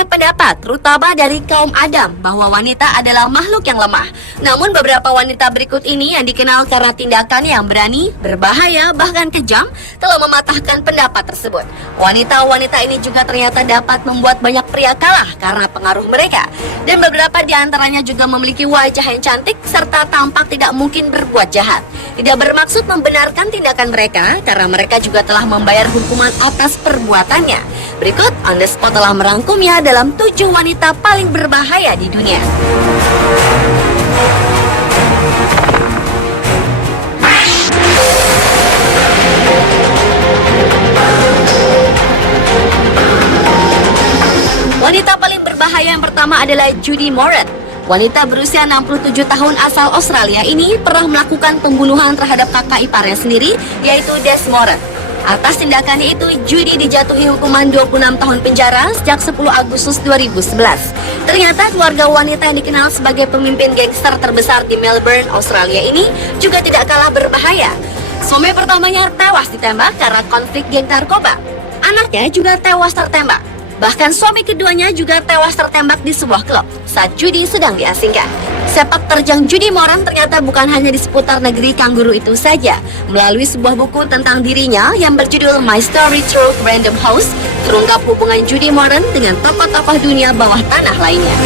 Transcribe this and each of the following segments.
banyak pendapat, terutama dari kaum Adam, bahwa wanita adalah makhluk yang lemah. Namun beberapa wanita berikut ini yang dikenal karena tindakan yang berani, berbahaya, bahkan kejam, telah mematahkan pendapat tersebut. Wanita-wanita ini juga ternyata dapat membuat banyak pria kalah karena pengaruh mereka. Dan beberapa di antaranya juga memiliki wajah yang cantik serta tampak tidak mungkin berbuat jahat. Tidak bermaksud membenarkan tindakan mereka, karena mereka juga telah membayar hukuman atas perbuatannya. Berikut On The Spot telah merangkumnya dalam 7 wanita paling berbahaya di dunia. Wanita paling berbahaya yang pertama adalah Judy Moran. Wanita berusia 67 tahun asal Australia ini pernah melakukan pembunuhan terhadap kakak iparnya sendiri, yaitu Des Moran. Atas tindakannya itu, Judy dijatuhi hukuman 26 tahun penjara sejak 10 Agustus 2011. Ternyata keluarga wanita yang dikenal sebagai pemimpin gangster terbesar di Melbourne, Australia ini juga tidak kalah berbahaya. Suami pertamanya tewas ditembak karena konflik geng narkoba. Anaknya juga tewas tertembak. Bahkan suami keduanya juga tewas tertembak di sebuah klub saat Judy sedang diasingkan. Sepak terjang Judy Moran ternyata bukan hanya di seputar negeri kanguru itu saja. Melalui sebuah buku tentang dirinya yang berjudul My Story Through Random House, terungkap hubungan Judy Moran dengan tokoh-tokoh dunia bawah tanah lainnya.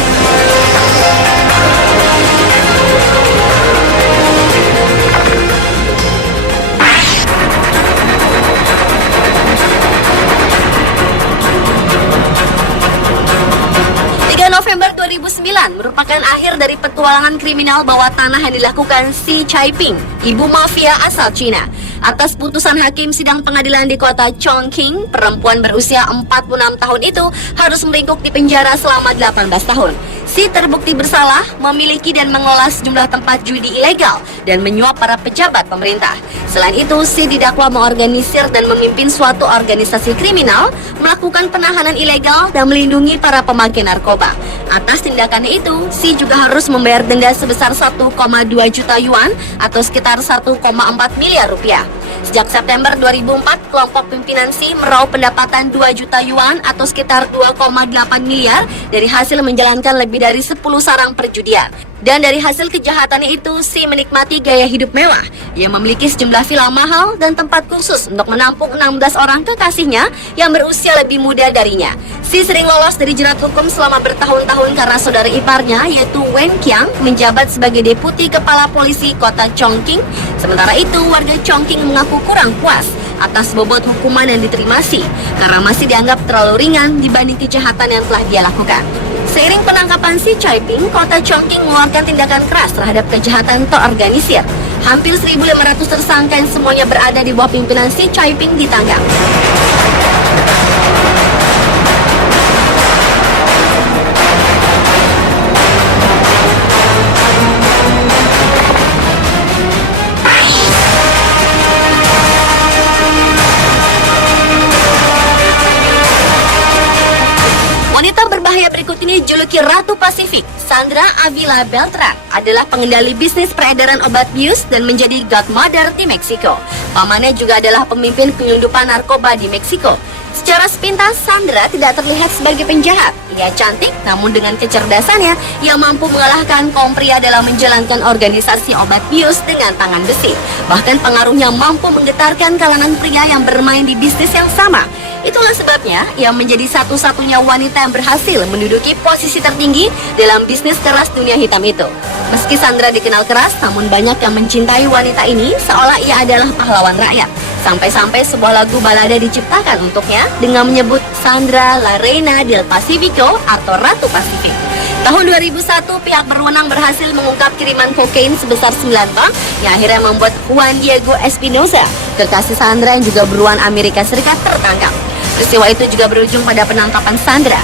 November 2009 merupakan akhir dari petualangan kriminal bawah tanah yang dilakukan Xi Jinping, ibu mafia asal Cina. Atas putusan hakim sidang pengadilan di kota Chongqing, perempuan berusia 46 tahun itu harus meringkuk di penjara selama 18 tahun. Xi terbukti bersalah memiliki dan mengelola sejumlah tempat judi ilegal dan menyuap para pejabat pemerintah. Selain itu, Xi didakwa mengorganisir dan memimpin suatu organisasi kriminal, melakukan penahanan ilegal dan melindungi para pemakai narkoba. Atas tindakannya itu, Xi juga harus membayar denda sebesar 1,2 juta yuan atau sekitar 1,4 miliar rupiah. Sejak September 2004, kelompok pimpinan Xi meraup pendapatan 2 juta yuan atau sekitar 2,8 miliar dari hasil menjalankan lebih dari 10 sarang perjudian. Dan dari hasil kejahatannya itu, Xi menikmati gaya hidup mewah. Ia memiliki sejumlah villa mahal dan tempat khusus untuk menampung 16 orang kekasihnya yang berusia lebih muda darinya. Xi sering lolos dari jerat hukum selama bertahun-tahun karena saudara iparnya, yaitu Wen Qiang, menjabat sebagai deputi kepala polisi kota Chongqing. Sementara itu, warga Chongqing mengaku kurang puas atas bobot hukuman yang diterima Xi karena masih dianggap terlalu ringan dibanding kejahatan yang telah dia lakukan. Seiring penangkapan Xi Jinping, kota Chongqing mengeluarkan tindakan keras terhadap kejahatan terorganisir. Hampir 1.500 tersangka yang semuanya berada di bawah pimpinan Xi Jinping ditangkap. Wanita berbahaya berikut ini dijuluki Ratu Pasifik. Sandra Avila Beltran adalah pengendali bisnis peredaran obat bius dan menjadi godmother di Meksiko. Pamannya juga adalah pemimpin penyelundupan narkoba di Meksiko. Secara sepintas, Sandra tidak terlihat sebagai penjahat. Ia cantik, namun dengan kecerdasannya, ia mampu mengalahkan kaum pria dalam menjalankan organisasi obat bius dengan tangan besi. Bahkan pengaruhnya mampu menggetarkan kalangan pria yang bermain di bisnis yang sama. Itulah sebabnya ia menjadi satu-satunya wanita yang berhasil menduduki posisi tertinggi dalam bisnis keras dunia hitam itu. Meski Sandra dikenal keras, namun banyak yang mencintai wanita ini seolah ia adalah pahlawan rakyat. Sampai-sampai sebuah lagu balada diciptakan untuknya dengan menyebut Sandra La Reina del Pacifico atau Ratu Pasifik. Tahun 2001, pihak berwenang berhasil mengungkap kiriman kokain sebesar 9 ton yang akhirnya membuat Juan Diego Espinosa, kekasih Sandra yang juga beruang Amerika Serikat, tertangkap. Peristiwa itu juga berujung pada penangkapan Sandra.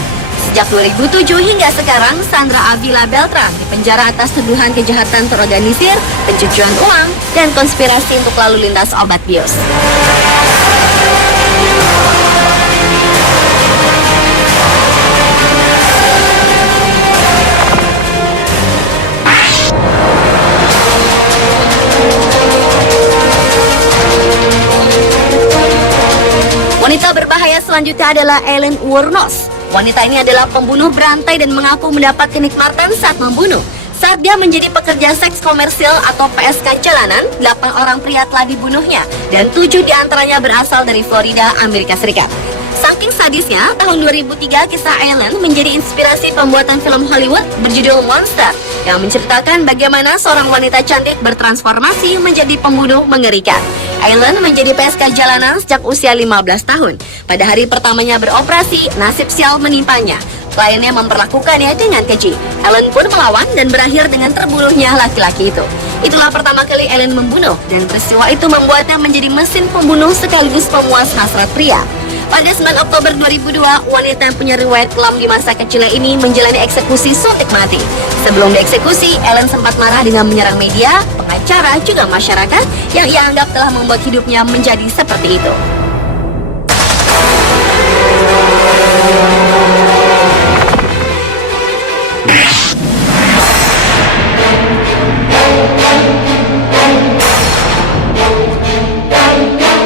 Sejak 2007 hingga sekarang, Sandra Avila Beltran dipenjara atas tuduhan kejahatan terorganisir, pencucian uang, dan konspirasi untuk lalu lintas obat bius. Wanita berbahaya selanjutnya adalah Ellen Wuornos. Wanita ini adalah pembunuh berantai dan mengaku mendapat kenikmatan saat membunuh. Saat dia menjadi pekerja seks komersil atau PSK jalanan, 8 orang pria telah dibunuhnya dan 7 diantaranya berasal dari Florida, Amerika Serikat. Saking sadisnya, tahun 2003 kisah Ellen menjadi inspirasi pembuatan film Hollywood berjudul Monster yang menceritakan bagaimana seorang wanita cantik bertransformasi menjadi pembunuh mengerikan. Ellen menjadi PSK jalanan sejak usia 15 tahun. Pada hari pertamanya beroperasi, nasib sial menimpanya. Kliennya memperlakukannya dengan keji. Ellen pun melawan dan berakhir dengan terbunuhnya laki-laki itu. Itulah pertama kali Ellen membunuh, dan peristiwa itu membuatnya menjadi mesin pembunuh sekaligus pemuas hasrat pria. Pada 9 Oktober 2002, wanita yang punya riwayat kelam di masa kecilnya ini menjalani eksekusi suntik mati. Sebelum dieksekusi, Ellen sempat marah dengan menyerang media, pengacara, juga masyarakat yang ia anggap telah membuat hidupnya menjadi seperti itu.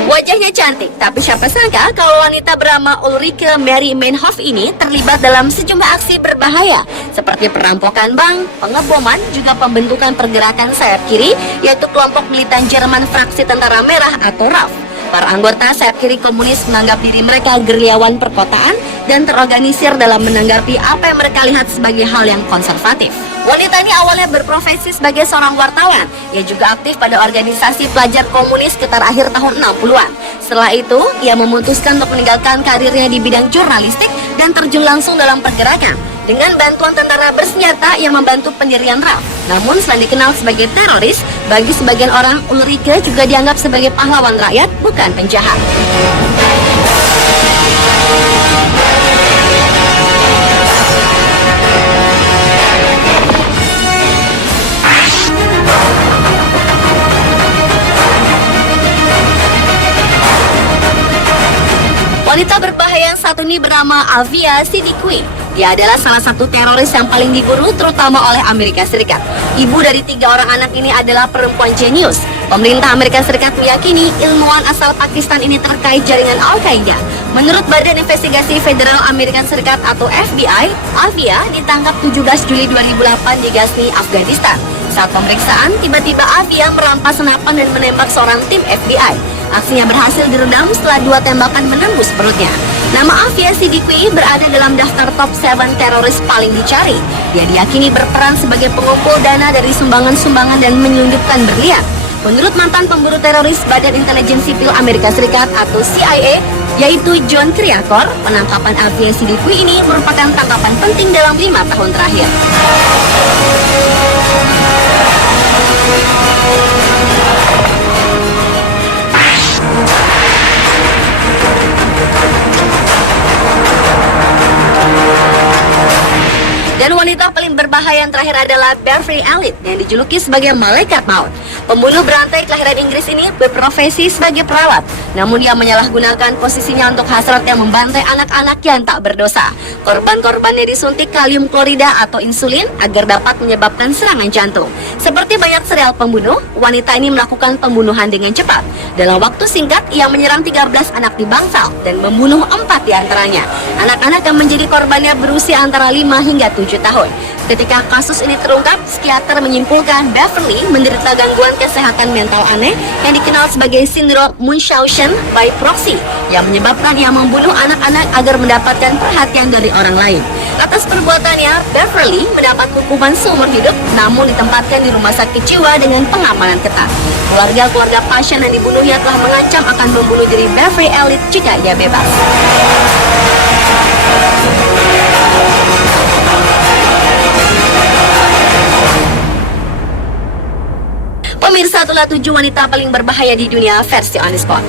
Wajahnya cantik, tapi siapa sangka kalau wanita bernama Ulrike Mary Meinhof ini terlibat dalam sejumlah aksi berbahaya seperti perampokan bank, pengeboman, juga pembentukan pergerakan sayap kiri, yaitu kelompok militan Jerman Fraksi Tentara Merah atau RAF. Para anggota sayap kiri komunis menganggap diri mereka gerilyawan perkotaan dan terorganisir dalam menanggapi apa yang mereka lihat sebagai hal yang konservatif. Wanita ini awalnya berprofesi sebagai seorang wartawan. Ia juga aktif pada organisasi pelajar komunis sekitar akhir tahun 60-an. Setelah itu, ia memutuskan untuk meninggalkan karirnya di bidang jurnalistik dan terjun langsung dalam pergerakan dengan bantuan tentara bersenjata yang membantu pendirian RAF. Namun selain dikenal sebagai teroris, bagi sebagian orang Ulrike juga dianggap sebagai pahlawan rakyat, bukan penjahat. Wanita berbahaya yang satu ini bernama Avia Siddiqui. Dia adalah salah satu teroris yang paling diburu terutama oleh Amerika Serikat. Ibu dari 3 orang anak ini adalah perempuan jenius. Pemerintah Amerika Serikat meyakini ilmuwan asal Pakistan ini terkait jaringan Al-Qaeda. Menurut Badan Investigasi Federal Amerika Serikat atau FBI, Avia ditangkap 17 Juli 2008 di Ghazni, Afghanistan. Saat pemeriksaan, tiba-tiba Avia merampas senapan dan menembak seorang tim FBI. Aksinya berhasil diredam setelah 2 tembakan menembus perutnya. Nama Avia Siddiqui berada dalam daftar top 7 teroris paling dicari. Dia diyakini berperan sebagai pengumpul dana dari sumbangan-sumbangan dan menyelundupkan berlian. Menurut mantan pemburu teroris Badan Intelijen Sipil Amerika Serikat atau CIA, yaitu John Kiriakor, penangkapan Avia Siddiqui ini merupakan tangkapan penting dalam 5 tahun terakhir. Dan wanita paling berbahaya yang terakhir adalah Beverly Elliot yang dijuluki sebagai malaikat maut. Pembunuh berantai kelahiran Inggris ini berprofesi sebagai perawat, namun dia menyalahgunakan posisinya untuk hasrat yang membantai anak-anak yang tak berdosa. Korban-korbannya disuntik kalium klorida atau insulin agar dapat menyebabkan serangan jantung. Seperti banyak serial pembunuh, wanita ini melakukan pembunuhan dengan cepat. Dalam waktu singkat, ia menyerang 13 anak di bangsal dan membunuh 4 diantaranya. Anak-anak yang menjadi korbannya berusia antara 5 hingga 7 tahun. Ketika kasus ini terungkap, psikiater menyimpulkan Beverly menderita gangguan kesehatan mental aneh yang dikenal sebagai sindrom Munchausen by proxy yang menyebabkan ia membunuh anak-anak agar mendapatkan perhatian dari orang lain. Atas perbuatannya, Beverly mendapat hukuman seumur hidup namun ditempatkan di rumah sakit jiwa dengan pengamanan ketat. Keluarga-keluarga pasien yang dibunuhnya telah mengancam akan membunuh diri Beverly Elliot jika ia bebas. Pemirsa, itulah 7 wanita paling berbahaya di dunia versi On The Spot.